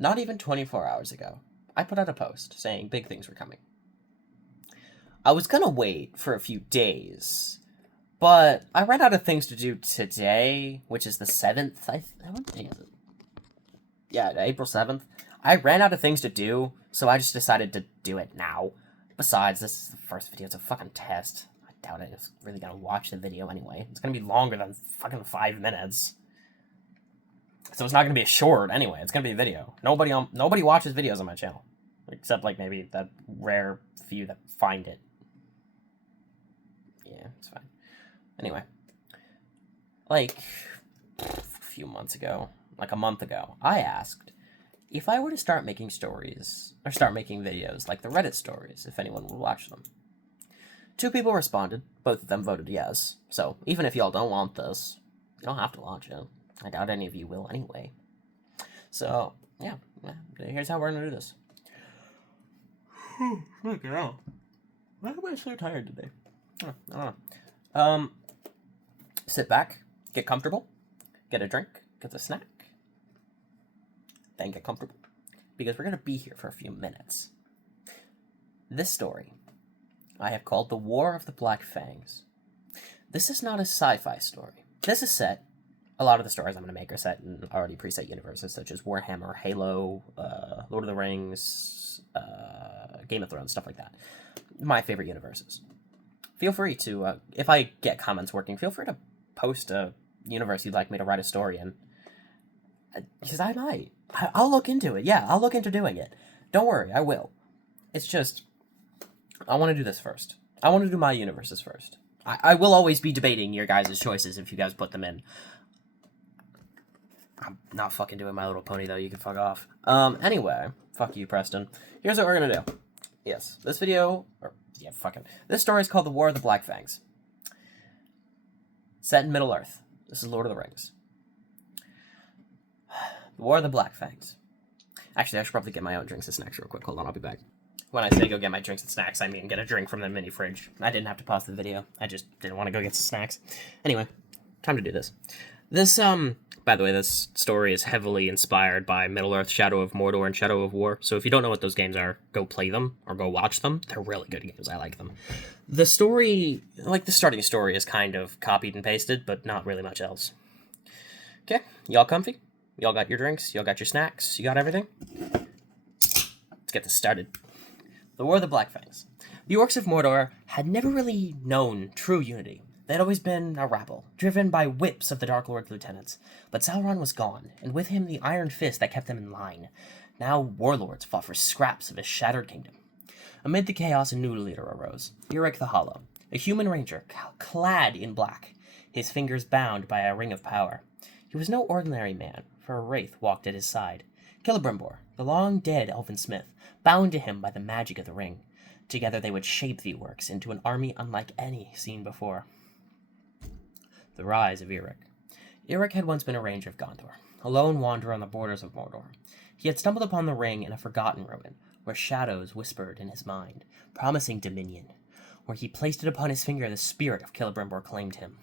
not even 24 hours ago, I put out a post saying big things were coming. I was gonna wait for a few days, but I ran out of things to do today, which is the 7th. What day is it? Yeah, April 7th. I ran out of things to do, so I just decided to do it now. Besides, this is the first video. It's a fucking test. I doubt it's really gonna watch the video anyway. It's gonna be longer than fucking 5 minutes. So it's not gonna be a short anyway. It's gonna be a video. Nobody watches videos on my channel, except like maybe that rare few that find it. Yeah, it's fine. Anyway, like a few months ago, like a month ago, I asked if I were to start making stories or start making videos like the Reddit stories, if anyone would watch them. 2 people responded. Both of them voted yes. So even if y'all don't want this, you don't have to watch it. I doubt any of you will anyway. So, yeah, here's how we're gonna do this. Look at that. Why am I so tired today? I don't know. Sit back, get comfortable, get a drink, get a snack, then get comfortable. Because we're gonna be here for a few minutes. This story I have called The War of the Black Fangs. This is not a sci-fi story. This is set. A lot of the stories I'm going to make are set in already preset universes, such as Warhammer, Halo, Lord of the Rings, Game of Thrones, stuff like that. My favorite universes. Feel free to, if I get comments working, feel free to post a universe you'd like me to write a story in. Because I might. I'll look into it. Yeah, I'll look into doing it. Don't worry, I will. It's just, I want to do this first. I want to do my universes first. I will always be debating your guys' choices if you guys put them in. I'm not fucking doing My Little Pony, though. You can fuck off. Anyway. Fuck you, Preston. Here's what we're gonna do. Yes, this video... yeah, fucking... This story is called The War of the Black Fangs. Set in Middle-earth. This is Lord of the Rings. The War of the Black Fangs. Actually, I should probably get my own drinks and snacks real quick. Hold on, I'll be back. When I say go get my drinks and snacks, I mean get a drink from the mini fridge. I didn't have to pause the video. I just didn't want to go get some snacks. Anyway, time to do this. This, by the way, this story is heavily inspired by Middle-earth, Shadow of Mordor, and Shadow of War. So if you don't know what those games are, go play them or go watch them. They're really good games. I like them. The story, like the starting story, is kind of copied and pasted, but not really much else. Okay, y'all comfy? Y'all got your drinks? Y'all got your snacks? You got everything? Let's get this started. The War of the Black Fangs. The orcs of Mordor had never really known true unity. They had always been a rabble, driven by whips of the Dark Lord's lieutenants. But Sauron was gone, and with him the iron fist that kept them in line. Now warlords fought for scraps of his shattered kingdom. Amid the chaos, a new leader arose, Eric the Hollow, a human ranger clad in black, his fingers bound by a ring of power. He was no ordinary man, for a wraith walked at his side. Celebrimbor, the long-dead elven smith, bound to him by the magic of the ring. Together they would shape the orcs into an army unlike any seen before. The rise of Eric. Eric had once been a ranger of Gondor, a lone wanderer on the borders of Mordor. He had stumbled upon the ring in a forgotten ruin, where shadows whispered in his mind, promising dominion. Where he placed it upon his finger, the spirit of Celebrimbor claimed him.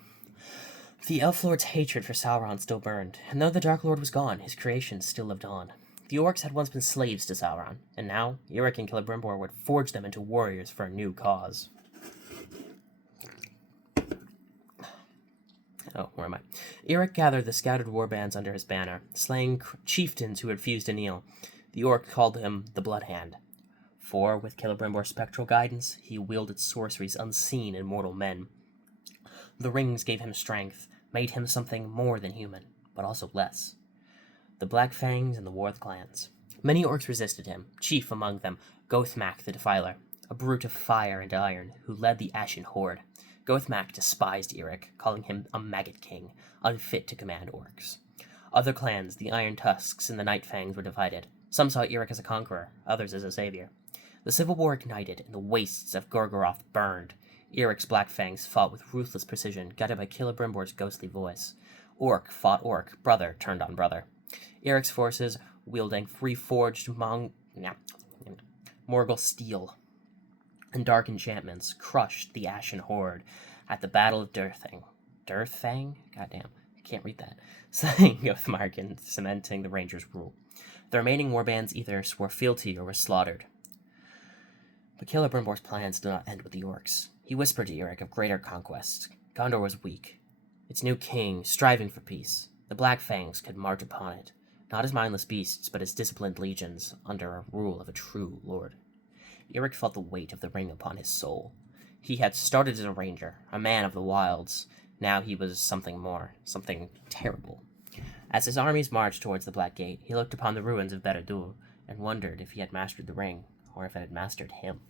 The Elf Lord's hatred for Sauron still burned, and though the Dark Lord was gone, his creations still lived on. The orcs had once been slaves to Sauron, and now Eric and Celebrimbor would forge them into warriors for a new cause. Oh, where am I? Eric gathered the scattered warbands under his banner, slaying chieftains who refused to kneel. The orc called him the Blood Hand, for with Celebrimbor's spectral guidance, he wielded sorceries unseen in mortal men. The rings gave him strength, made him something more than human, but also less. The Black Fangs and the War of the Clans. Many orcs resisted him, chief among them Gothmak the Defiler, a brute of fire and iron who led the Ashen Horde. Gothmak despised Eric, calling him a maggot king, unfit to command orcs. Other clans, the Iron Tusks and the Night Fangs, were divided. Some saw Eric as a conqueror, others as a savior. The civil war ignited, and the wastes of Gorgoroth burned. Eric's Black Fangs fought with ruthless precision, guided by Celebrimbor's ghostly voice. Orc fought orc, brother turned on brother. Eric's forces, wielding reforged Morgul steel and dark enchantments, crushed the Ashen Horde at the Battle of Durthang. Durthang? Goddamn. can't read that. Signing Oathmark and cementing the Rangers' rule. The remaining warbands either swore fealty or were slaughtered. But Celebrimbor's plans did not end with the orcs. He whispered to Eric of greater conquests. Gondor was weak. Its new king, striving for peace. The Black Fangs could march upon it, not as mindless beasts, but as disciplined legions under a rule of a true lord. Eric felt the weight of the ring upon his soul. He had started as a ranger, a man of the wilds. Now he was something more, something terrible. As his armies marched towards the Black Gate, he looked upon the ruins of Beredur and wondered if he had mastered the ring, or if it had mastered him.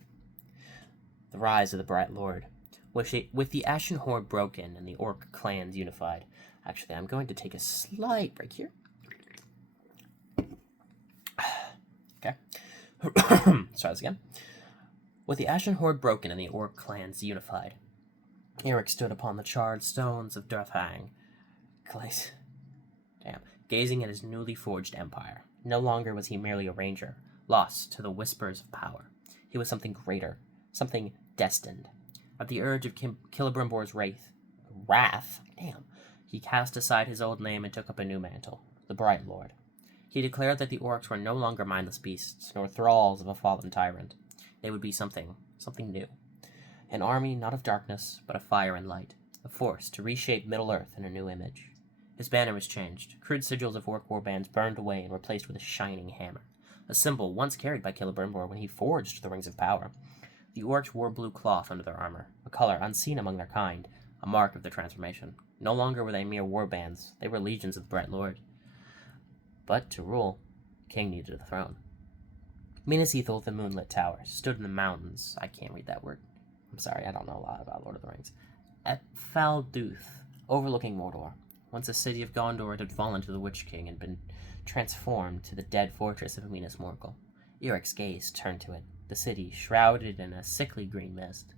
The rise of the Bright Lord. With the Ashen Horde broken and the orc clans unified. Actually, I'm going to take a slight break here. Okay. Let's try this again. With the Ashen Horde broken and the orc clans unified, Eric stood upon the charred stones of Durthang, gazing at his newly forged empire. No longer was he merely a ranger, lost to the whispers of power. He was something greater, something destined. At the urge of Celebrimbor's wrath, he cast aside his old name and took up a new mantle, the Bright Lord. He declared that the orcs were no longer mindless beasts, nor thralls of a fallen tyrant. They would be something new. An army not of darkness, but of fire and light, a force to reshape Middle-earth in a new image. His banner was changed. Crude sigils of orc warbands burned away and replaced with a shining hammer, a symbol once carried by Celebrimbor when he forged the Rings of Power. The orcs wore blue cloth under their armor, a color unseen among their kind, a mark of their transformation. No longer were they mere warbands, they were legions of the Bright Lord. But to rule, the king needed a throne. Minas Ithil, the moonlit tower, stood in the mountains. I can't read that word. I'm sorry, I don't know a lot about Lord of the Rings. At Falduth, overlooking Mordor. Once a city of Gondor, it had fallen to the Witch King and been transformed to the dead fortress of Minas Morgul. Eric's gaze turned to it. The city, shrouded in a sickly green mist,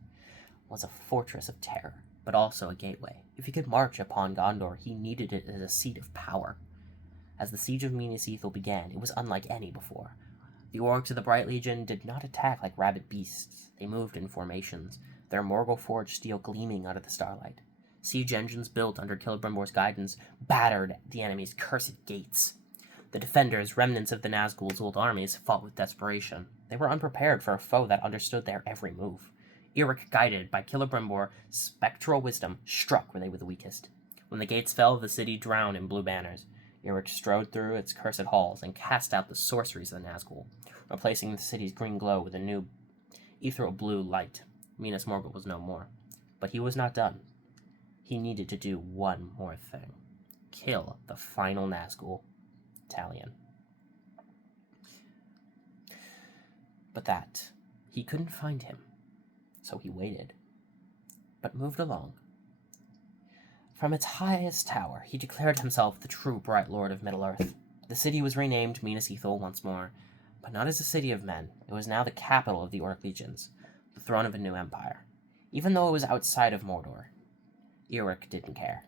was a fortress of terror, but also a gateway. If he could march upon Gondor, he needed it as a seat of power. As the siege of Minas Ithil began, it was unlike any before. The orcs of the Bright Legion did not attack like rabid beasts. They moved in formations, their Morgul-forged steel gleaming out of the starlight. Siege engines built under Celebrimbor's guidance battered the enemy's cursed gates. The defenders, remnants of the Nazgul's old armies, fought with desperation. They were unprepared for a foe that understood their every move. Eric, guided by Celebrimbor's spectral wisdom, struck where they were the weakest. When the gates fell, the city drowned in blue banners. Eric strode through its cursed halls and cast out the sorceries of the Nazgul, replacing the city's green glow with a new ethereal blue light. Minas Morgul was no more. But he was not done. He needed to do one more thing. Kill the final Nazgul, Talion. But that, he couldn't find him. So he waited, but moved along. From its highest tower, he declared himself the true Bright Lord of Middle-earth. The city was renamed Minas Ithil once more, but not as a city of men. It was now the capital of the Orc Legions, the throne of a new empire. Even though it was outside of Mordor, Eric didn't care.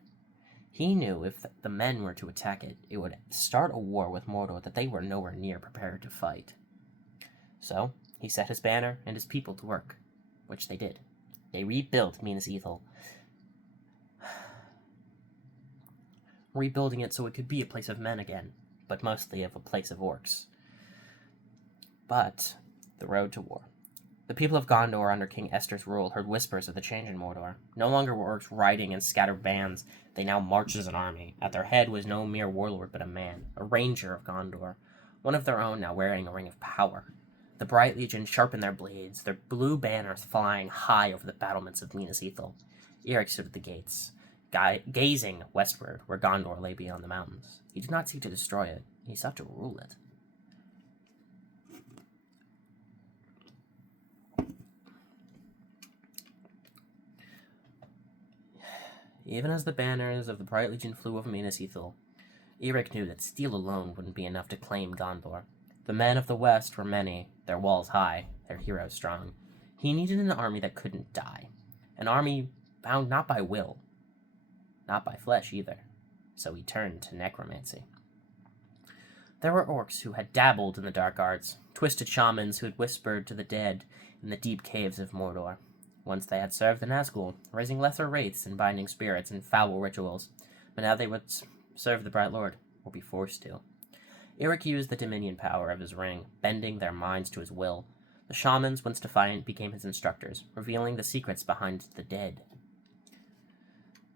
He knew if the men were to attack it, it would start a war with Mordor that they were nowhere near prepared to fight. So, he set his banner and his people to work, which they did. They rebuilt Minas Ithil, rebuilding it so it could be a place of men again, but mostly of a place of orcs. But the road to war. The people of Gondor under King Esther's rule heard whispers of the change in Mordor. No longer were orcs riding in scattered bands, they now marched as an army. At their head was no mere warlord but a man, a ranger of Gondor, one of their own now wearing a ring of power. The Bright Legion sharpened their blades, their blue banners flying high over the battlements of Minas Ithil. Eric stood at the gates, gazing westward where Gondor lay beyond the mountains. He did not seek to destroy it, he sought to rule it. Even as the banners of the Bright Legion flew over Minas Ithil, Eric knew that steel alone wouldn't be enough to claim Gondor. The men of the West were many, their walls high, their heroes strong. He needed an army that couldn't die. An army bound not by will, not by flesh either. So he turned to necromancy. There were orcs who had dabbled in the dark arts, twisted shamans who had whispered to the dead in the deep caves of Mordor. Once they had served the Nazgul, raising lesser wraiths and binding spirits in foul rituals. but now they would serve the Bright Lord, or be forced to. Eric used the dominion power of his ring, bending their minds to his will. The shamans, once defiant, became his instructors, revealing the secrets behind the dead.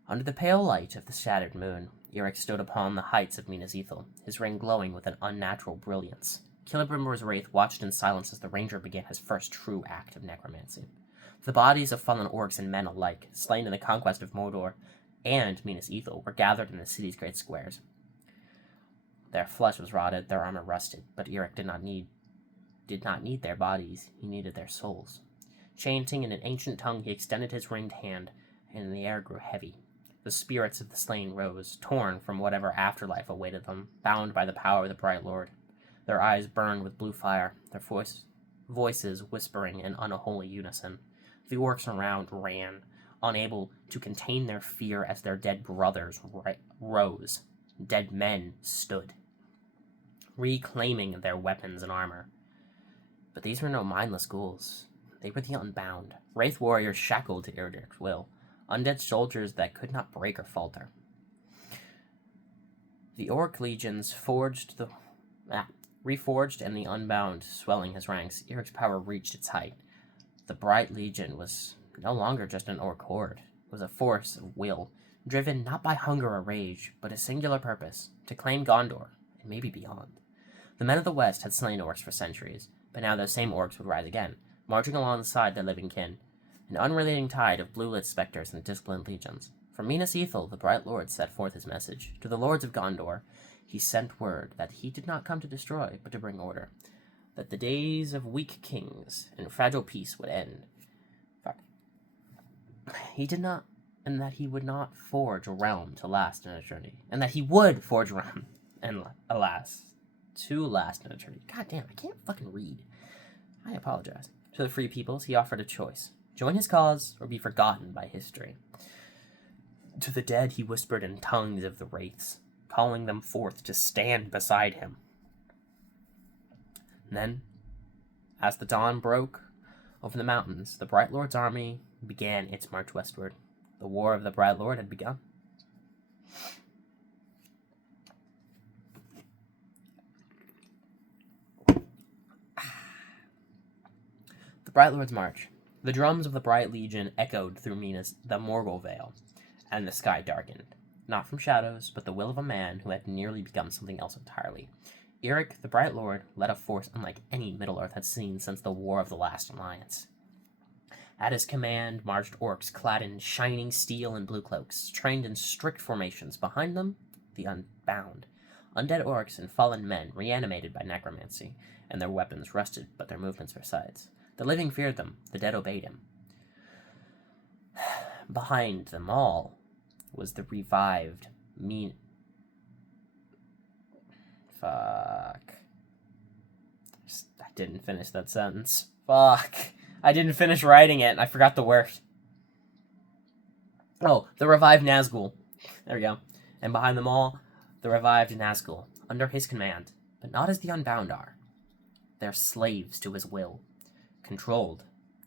Under the pale light of the shattered moon, Eric stood upon the heights of Minas Ithil, his ring glowing with an unnatural brilliance. Celebrimbor's wraith watched in silence as the ranger began his first true act of necromancy. The bodies of fallen orcs and men alike, slain in the conquest of Mordor and Minas Ithil, were gathered in the city's great squares. Their flesh was rotted, their armor rusted, but Eric did not need their bodies, he needed their souls. Chanting in an ancient tongue, he extended his ringed hand, and the air grew heavy. The spirits of the slain rose, torn from whatever afterlife awaited them, bound by the power of the Bright Lord. Their eyes burned with blue fire, their voices whispering in unholy unison. The orcs around ran, unable to contain their fear as their dead brothers rose. Dead men stood, reclaiming their weapons and armor. But these were no mindless ghouls. They were the unbound, wraith warriors shackled to Eric's will, undead soldiers that could not break or falter. The orc legions reforged and the unbound swelling his ranks, Eric's power reached its height. The Bright Legion was no longer just an orc horde. It was a force of will, driven not by hunger or rage, but a singular purpose, to claim Gondor, and maybe beyond. The men of the West had slain orcs for centuries, but now those same orcs would rise again, marching alongside their living kin, an unrelenting tide of blue-lit specters and disciplined legions. From Minas Ithil, the Bright Lord set forth his message. To the lords of Gondor, he sent word that he did not come to destroy, but to bring order, that the days of weak kings and fragile peace would end. And that he would not forge a realm to last in eternity. And that he would forge a realm to last in eternity. God damn, I can't fucking read. I apologize. To the free peoples, he offered a choice. Join his cause, or be forgotten by history. To the dead, he whispered in tongues of the wraiths, calling them forth to stand beside him. And then, as the dawn broke over the mountains, the Bright Lord's army began its march westward. The War of the Bright Lord had begun. The Bright Lord's March. The drums of the Bright Legion echoed through the Morgul Vale, and the sky darkened. Not from shadows, but the will of a man who had nearly become something else entirely. Eric, the Bright Lord, led a force unlike any Middle-earth had seen since the War of the Last Alliance. At his command marched orcs clad in shining steel and blue cloaks, trained in strict formations. Behind them, the unbound. Undead orcs and fallen men, reanimated by necromancy, and their weapons rusted, but their movements precise. The living feared them, the dead obeyed him. Behind them all was the revived Fuck. I didn't finish that sentence. Fuck. I didn't finish writing it. I forgot the word. Oh, the revived Nazgul. There we go. And behind them all, the revived Nazgul, under his command, but not as the unbound are. They're slaves to his will, controlled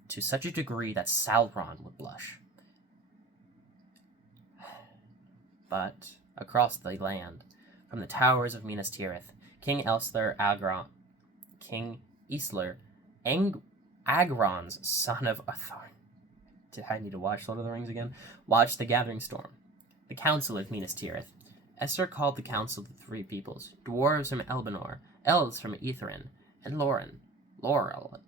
to such a degree that Sauron would blush. But across the land, from the towers of Minas Tirith, King Agron's son of Athar. Did I need to watch Lord of the Rings again? Watched the Gathering Storm. The Council of Minas Tirith. Esther called the council the three peoples, dwarves from Elbenor, elves from Etherin, and Laurel.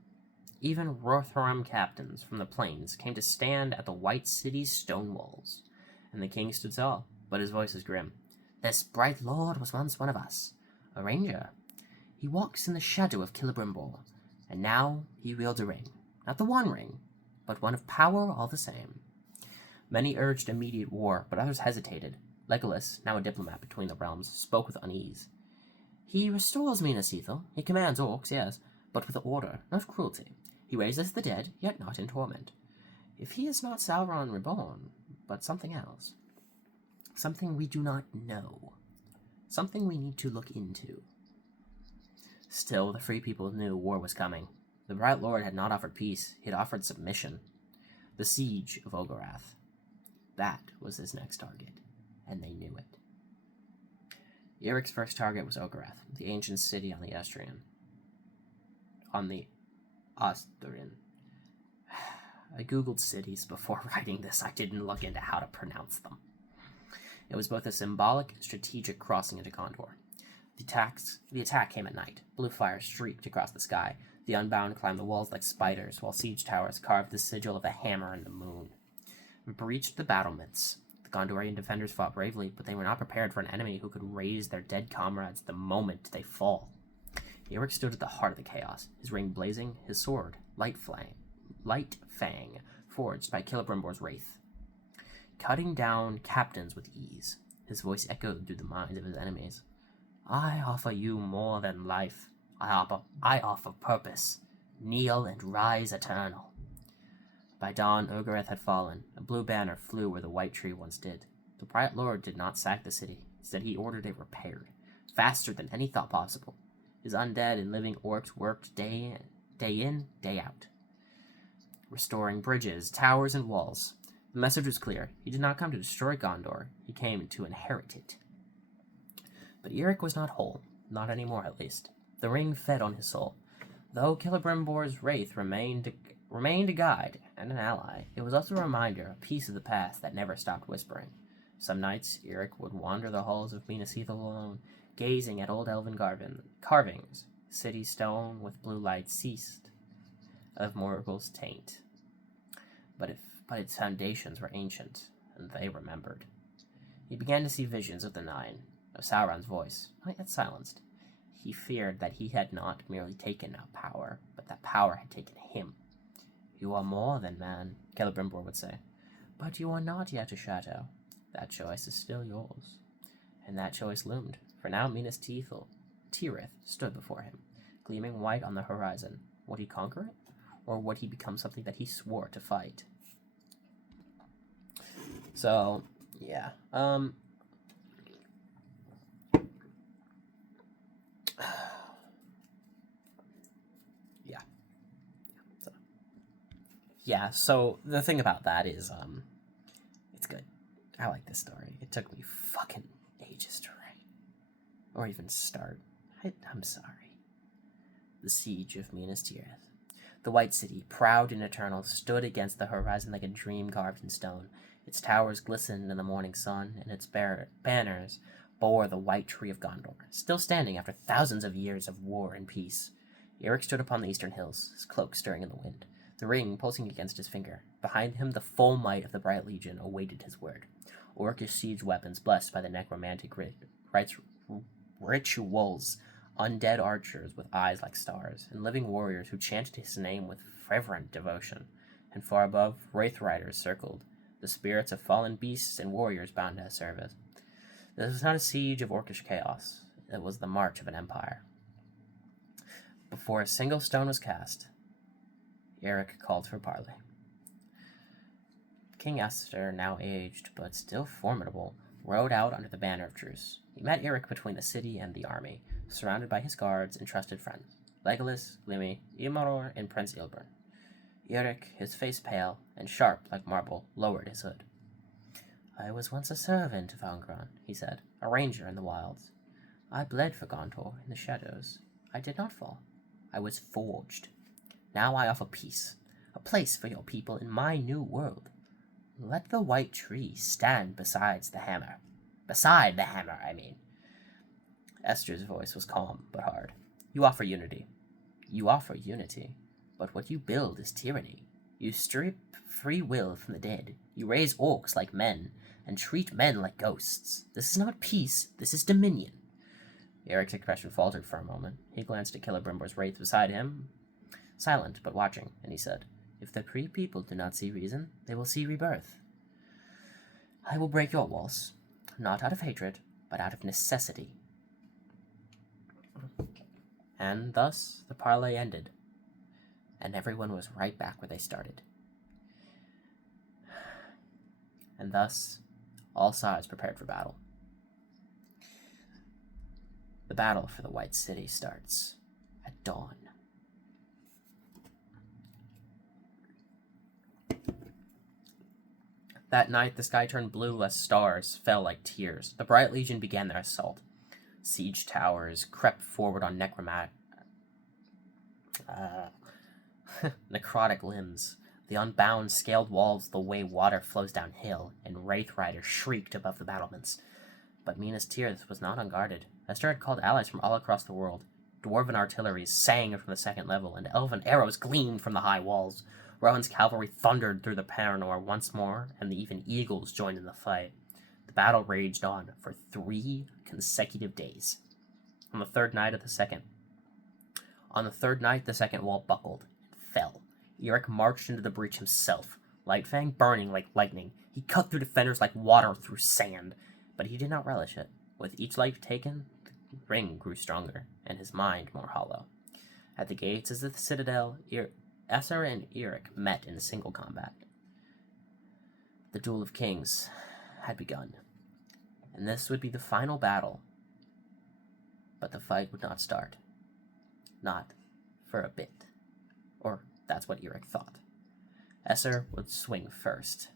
Even Rotharum captains from the plains came to stand at the White City's stone walls. And the king stood tall, but his voice is grim. This Bright Lord was once one of us, a ranger. He walks in the shadow of Celebrimbor, and now he wields a ring. Not the One Ring, but one of power all the same. Many urged immediate war, but others hesitated. Legolas, now a diplomat between the realms, spoke with unease. He restores Minas Ithil. He commands orcs, yes, but with order, not cruelty. He raises the dead, yet not in torment. If he is not Sauron reborn, but something else. Something we do not know. Something we need to look into. Still, the free people knew war was coming. The Bright Lord had not offered peace, he had offered submission. The siege of Ogorath. That was his next target. and they knew it. Eric's first target was Ogoreth, the ancient city on the Austrian. I googled cities before writing this. I didn't look into how to pronounce them. It was both a symbolic and strategic crossing into Gondor. The attack came at night. Blue fire streaked across the sky. The Unbound climbed the walls like spiders, while siege towers carved the sigil of a hammer in the moon. Breached the battlements. The Gondorian defenders fought bravely, but they were not prepared for an enemy who could raise their dead comrades the moment they fall. Eric stood at the heart of the chaos, his ring blazing, his sword, Light Fang, forged by Celebrimbor's wraith. Cutting down captains with ease, his voice echoed through the minds of his enemies. I offer you more than life. I offer purpose. Kneel and rise eternal. By dawn, Ogoreth had fallen. A blue banner flew where the white tree once did. The Bright Lord did not sack the city. Instead, he ordered it repaired, faster than any thought possible. His undead and living orcs worked day in, day out, restoring bridges, towers, and walls. The message was clear. He did not come to destroy Gondor. He came to inherit it. But Eric was not whole. Not anymore, at least. The ring fed on his soul. Though Celebrimbor's wraith remained a guide and an ally, it was also a reminder, a piece of the past that never stopped whispering. Some nights, Eric would wander the halls of Minas Ithil alone, gazing at old elven carvings. City stone with blue light ceased of Morgul's taint. But its foundations were ancient, and they remembered. He began to see visions of the Nine, of Sauron's voice, not yet silenced. He feared that he had not merely taken out power, but that power had taken him. You are more than man, Celebrimbor would say, but you are not yet a shadow. That choice is still yours. And that choice loomed, for now Minas Tirith stood before him, gleaming white on the horizon. Would he conquer it, or would he become something that he swore to fight? So, yeah. So the thing about that is, it's good. I like this story. It took me fucking ages to write. Or even start. I'm sorry. The Siege of Minas Tirith. The White City, proud and eternal, stood against the horizon like a dream carved in stone. Its towers glistened in the morning sun, and its banners bore the white tree of Gondor, still standing after thousands of years of war and peace. Eric stood upon the eastern hills, his cloak stirring in the wind, the ring pulsing against his finger. Behind him, the full might of the Bright Legion awaited his word. Orcish siege weapons blessed by the necromantic rituals, undead archers with eyes like stars, and living warriors who chanted his name with fervent devotion. And far above, wraith riders circled, the spirits of fallen beasts and warriors bound to his service. This was not a siege of orcish chaos. It was the march of an empire. Before a single stone was cast, Eric called for parley. King Esther, now aged but still formidable, rode out under the banner of truce. He met Eric between the city and the army, surrounded by his guards and trusted friends, Legolas, Glimmy, Imaror, and Prince Ilbern. Eric, his face pale and sharp like marble, lowered his hood. I was once a servant of Angron, he said, a ranger in the wilds. I bled for Gondor in the shadows. I did not fall. I was forged. Now I offer peace, a place for your people in my new world. Let the white tree stand beside the hammer. Beside the hammer, I mean. Esther's voice was calm but hard. You offer unity. But what you build is tyranny. You strip free will from the dead. You raise orcs like men, and treat men like ghosts. This is not peace, this is dominion. Eric's expression faltered for a moment. He glanced at Celebrimbor's wraith beside him, silent but watching, and he said, If the Kree people do not see reason, they will see rebirth. I will break your walls, not out of hatred, but out of necessity. And thus the parley ended, and everyone was right back where they started. And thus, all sides prepared for battle. The battle for the White City starts at dawn. That night, the sky turned blue as stars fell like tears. The Bright Legion began their assault. Siege towers crept forward on necrotic limbs. The unbound scaled walls the way water flows downhill, and Wraith Riders shrieked above the battlements. But Mina's Tirith was not unguarded. Esther had called allies from all across the world. Dwarven artillery sang from the second level, and elven arrows gleamed from the high walls. Rowan's cavalry thundered through the Paranor once more, and even eagles joined in the fight. The battle raged on for 3 consecutive days. On the third night, the second wall buckled and fell. Eric marched into the breach himself, Lightfang burning like lightning. He cut through defenders like water through sand, but he did not relish it. With each life taken, the ring grew stronger, and his mind more hollow. At the gates of the citadel, Esser and Eric met in single combat. The Duel of Kings had begun, and this would be the final battle. But the fight would not start. Not for a bit. Or that's what Eric thought. Esser would swing first.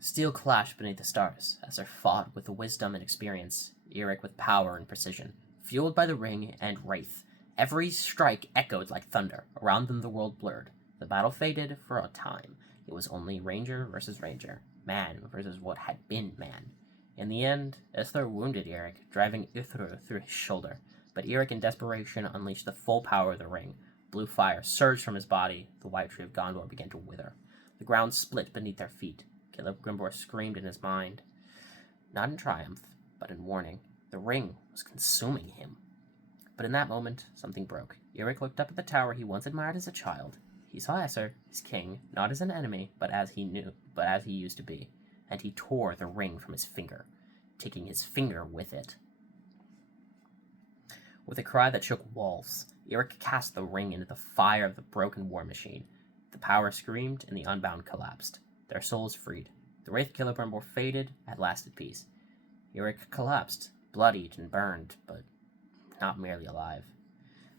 Steel clashed beneath the stars. Esser fought with wisdom and experience, Eric with power and precision. Fueled by the ring and Wraith, every strike echoed like thunder. Around them the world blurred. The battle faded for a time. It was only Ranger versus Ranger, man versus what had been man. In the end, Ithur wounded Eric, driving Ithur through his shoulder. But Eric, in desperation, unleashed the full power of the ring. Blue fire surged from his body. The white tree of Gondor began to wither. The ground split beneath their feet. Celebrimbor screamed in his mind, not in triumph, but in warning. The ring was consuming him. But in that moment, something broke. Eric looked up at the tower he once admired as a child. He saw Esser, his king, not as an enemy, but as he used to be, and he tore the ring from his finger, taking his finger with it. With a cry that shook walls, Eric cast the ring into the fire of the broken war machine. The power screamed, and the Unbound collapsed. Their souls freed. The Wraith Celebrimbor faded, at last at peace. Eric collapsed, bloodied and burned, but not merely alive.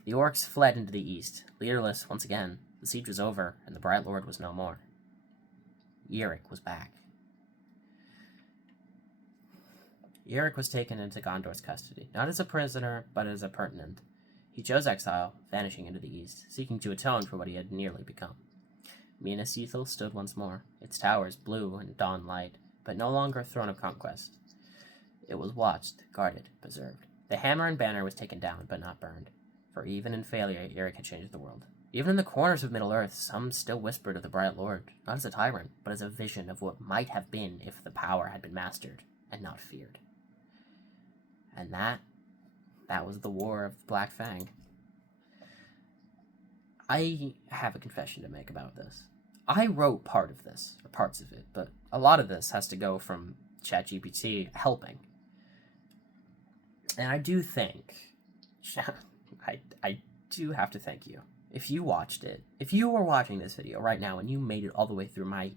The orcs fled into the east, leaderless once again. The siege was over, and the Bright Lord was no more. Eric was back. Eric was taken into Gondor's custody, not as a prisoner, but as a pertinent. He chose exile, vanishing into the east, seeking to atone for what he had nearly become. Minas Ithil stood once more, its towers blue and dawn light, but no longer a throne of conquest. It was watched, guarded, preserved. The hammer and banner was taken down, but not burned, for even in failure, Eric had changed the world. Even in the corners of Middle-earth, some still whispered of the Bright Lord, not as a tyrant, but as a vision of what might have been if the power had been mastered, and not feared. And that was the War of the Black Fang. I have a confession to make about this. I wrote part of this, or parts of it, but a lot of this has to go from ChatGPT helping. And I do think, I do have to thank you. If you watched it, if you were watching this video right now and you made it all the way through my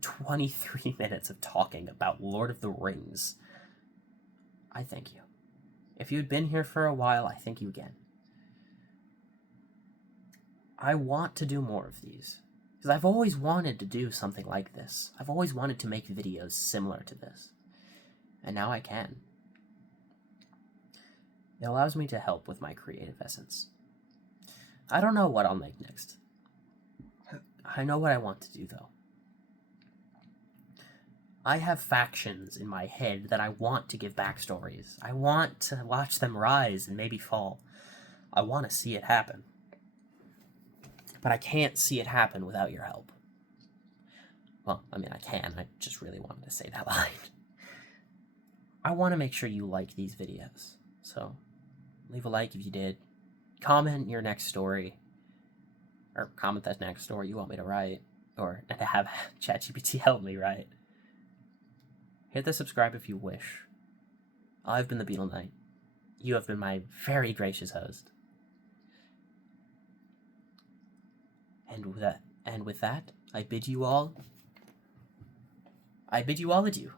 23 minutes of talking about Lord of the Rings, I thank you. If you had been here for a while, I thank you again. I want to do more of these, because I've always wanted to do something like this. I've always wanted to make videos similar to this, and now I can. It allows me to help with my creative essence. I don't know what I'll make next. I know what I want to do, though. I have factions in my head that I want to give backstories. I want to watch them rise and maybe fall. I want to see it happen. But I can't see it happen without your help. Well, I mean, I can. I just really wanted to say that line. I want to make sure you like these videos. So, leave a like if you did. Comment your next story. Or comment that next story you want me to write. Or to have ChatGPT help me write. Hit the subscribe if you wish. I've been the Beetle Knight. You have been my very gracious host. And with that, I bid you all adieu.